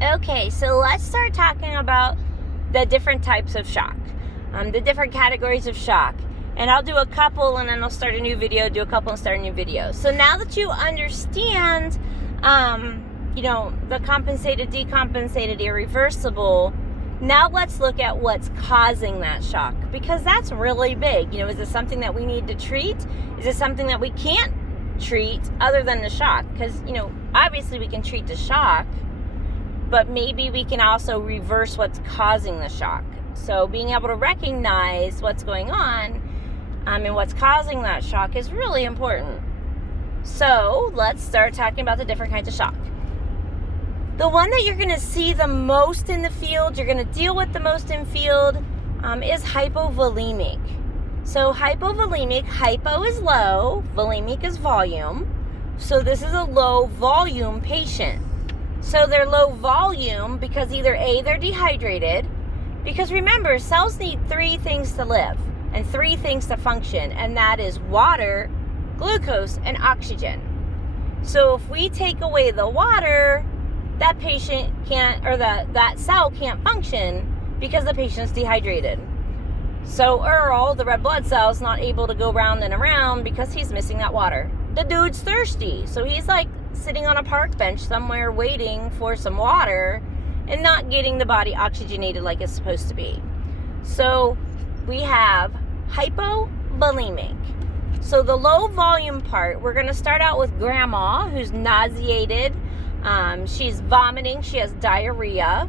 Okay, so let's start talking about the different types of shock, the different categories of shock. And I'll do a couple and then I'll start a new video, do a couple and start a new video. So now that you understand, the compensated, decompensated, irreversible, now let's look at what's causing that shock, because that's really big. Is it something that we need to treat? Is it something that we can't treat other than the shock? Because, obviously we can treat the shock, but maybe we can also reverse what's causing the shock. So being able to recognize what's going on and what's causing that shock is really important. So let's start talking about the different kinds of shock. The one that you're going to see the most in the field, you're going to deal with the most in field, is hypovolemic. So hypovolemic, hypo is low, volemic is volume. So this is a low volume patient. So they're low volume because either A, they're dehydrated, because remember, cells need three things to live and three things to function, and that is water, glucose, and oxygen. So if we take away the water, that patient can't, or that cell can't function because the patient's dehydrated. So Earl, the red blood cell, is not able to go round and around because he's missing that water. The dude's thirsty, so he's like sitting on a park bench somewhere waiting for some water and not getting the body oxygenated like it's supposed to be. So we have hypovolemic. So the low volume part, we're going to start out with grandma, who's nauseated. She's vomiting, she has diarrhea,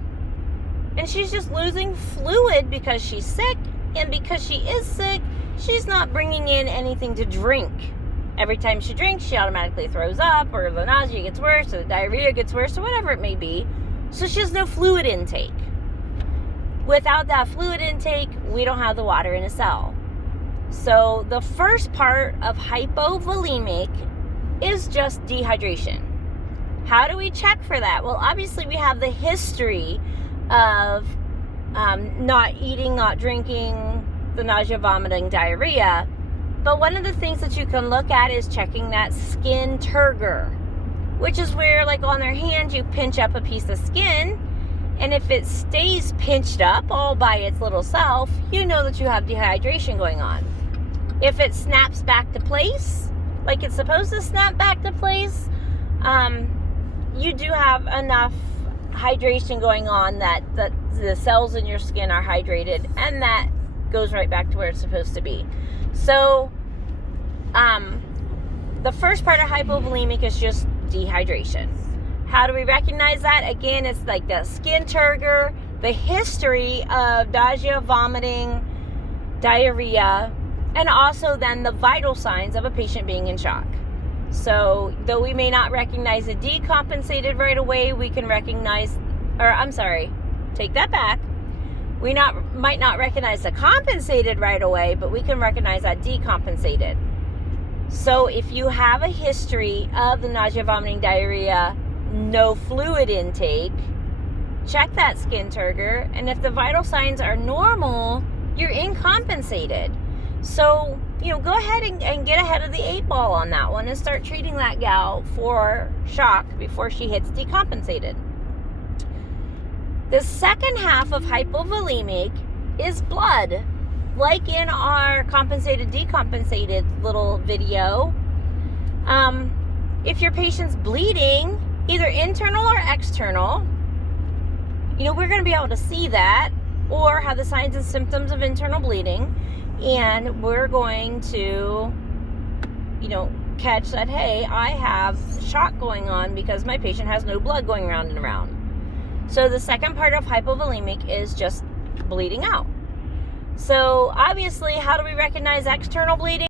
and she's just losing fluid because she's sick, and because she is sick, she's not bringing in anything to drink. Every time she drinks, she automatically throws up, or the nausea gets worse, or the diarrhea gets worse, or whatever it may be. So she has no fluid intake. Without that fluid intake, we don't have the water in a cell. So the first part of hypovolemic is just dehydration. How do we check for that? Well, obviously we have the history of not eating, not drinking, the nausea, vomiting, diarrhea. But one of the things that you can look at is checking that skin turgor, which is where, like on their hand, you pinch up a piece of skin, and if it stays pinched up all by its little self, you know that you have dehydration going on. If it snaps back to place, like it's supposed to snap back to place, you do have enough hydration going on that the cells in your skin are hydrated, and that goes right back to where it's supposed to be. So the first part of hypovolemic is just dehydration. How do we recognize that? Again, it's like the skin turgor, the history of nausea, vomiting, diarrhea, and also then the vital signs of a patient being in shock. So though we may not recognize the decompensated right away, we can recognize, take that back. We might not recognize the compensated right away, but we can recognize that decompensated. So if you have a history of the nausea, vomiting, diarrhea, no fluid intake, check that skin turgor, and if the vital signs are normal, you're incompensated. So, go ahead and get ahead of the 8 ball on that one and start treating that gal for shock before she hits decompensated. The second half of hypovolemic is blood. Like in our compensated, decompensated little video, if your patient's bleeding, either internal or external, we're going to be able to see that or have the signs and symptoms of internal bleeding. And we're going to, catch that, hey, I have shock going on because my patient has no blood going round and around. So the second part of hypovolemic is just bleeding out. So obviously, how do we recognize external bleeding?